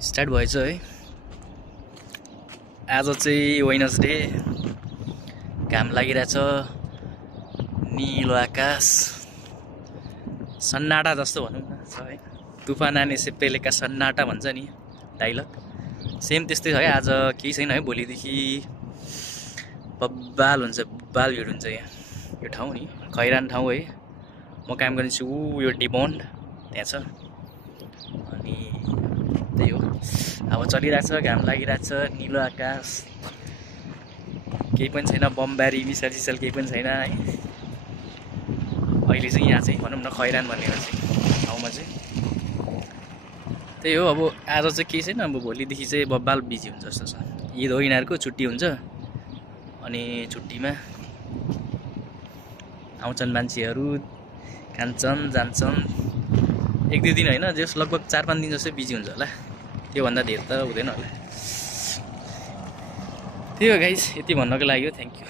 Start भएछ है। आज चाहिँ वेडनेसडे, घाम लागिरहेछ, निलो आकाश, सन्नाटा जस्तो भनौँ न छ है। तुफान आने से पेलेका सन्नाटा भन्छ नि डाइलग, सेम त्यस्तै छ है। आज केही छैन है, भोलिदेखि बब्बाल हुन्छ, बब्बाल भिड हुन्छ यहाँ। यो ठाउँ नि खैरान ठाउँ है, म काम गर्ने छु यो डिबोन्ड त्यहाँ छ। अनि त्यही हो, अब चलिरहेछ, घाम लागिरहेछ, निलो आकाश, केही पनि छैन, बमबारी मिसाल सिसाल केही पनि छैन है। अहिले चाहिँ यहाँ चाहिँ भनौँ न खैरान भनेर चाहिँ ठाउँमा चाहिँ त्यही हो। अब आज चाहिँ केही छैन, अब भोलिदेखि चाहिँ बब्बाल बिजी हुन्छ जस्तो छ। ईद हो, यिनीहरूको छुट्टी हुन्छ, अनि छुट्टीमा आउँछन् मान्छेहरू, खान्छन् जान्छन्। एक दुई दिन होइन, जस लगभग 4-5 दिन जस्तै बिजी हुन्छ होला, त्योभन्दा धेर त हुँदैन होला। त्यही हो गाइस, यति भन्नको लागि हो। Thank you.